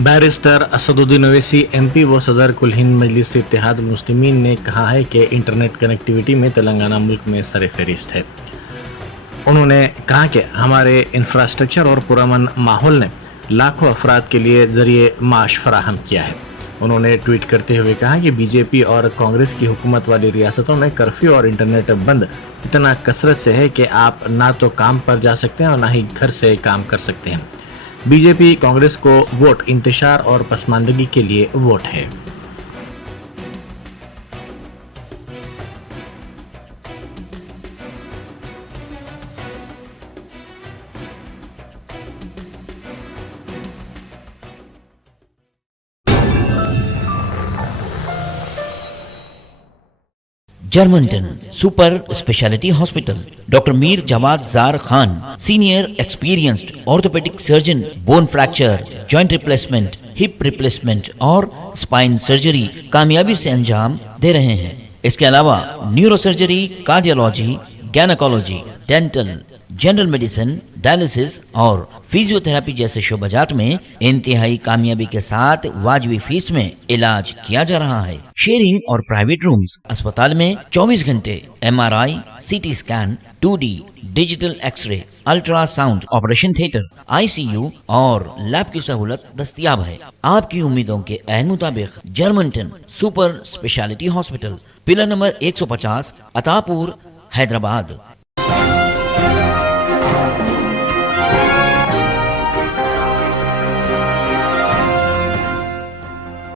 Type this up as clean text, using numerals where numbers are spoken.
Barrister Asaduddin Owaisi MP व सदर कुल हिंद मजलिस इत्तेहाद मुस्लिमीन ने कहा है कि इंटरनेट कनेक्टिविटी में तेलंगाना मुल्क में सरफहरिस्त है। उन्होंने कहा कि हमारे इंफ्रास्ट्रक्चर और पुरअमन माहौल ने लाखों अफराद के लिए ज़रिए माश फराहम किया है। उन्होंने ट्वीट करते हुए कहा कि बीजेपी और कांग्रेस की हुकूमत वाली रियासतों में कर्फ्यू और इंटरनेट बंद इतना कसरत से है कि आप ना तो काम पर जा सकते हैं और ना ही घर से काम कर सकते हैं। बीजेपी कांग्रेस को वोट इंतशार और पसमानदगी के लिए वोट है। जर्मनटन super speciality hospital, doctor Mir Jawad Zar Khan, senior experienced orthopaedic surgeon, bone fracture, joint replacement, hip replacement और स्पाइन सर्जरी कामयाबी से अंजाम दे रहे हैं। इसके अलावा neuro surgery, cardiology, gynaecology, dental, general medicine, dialysis और फिजियोथेरेपी जैसे शोबाजात में इंतहाई कामयाबी के साथ वाजबी फीस में इलाज किया जा रहा है। शेयरिंग और प्राइवेट रूम्स, अस्पताल में 24 घंटे MRI, CT scan, 2D digital X ray, ultrasound, operation theatre, ICU और लैब की सहूलत दस्तयाब है। आपकी उम्मीदों के ऐन मुताबिक Germanten super speciality hospital, pillar number 150, Attapur, Hyderabad.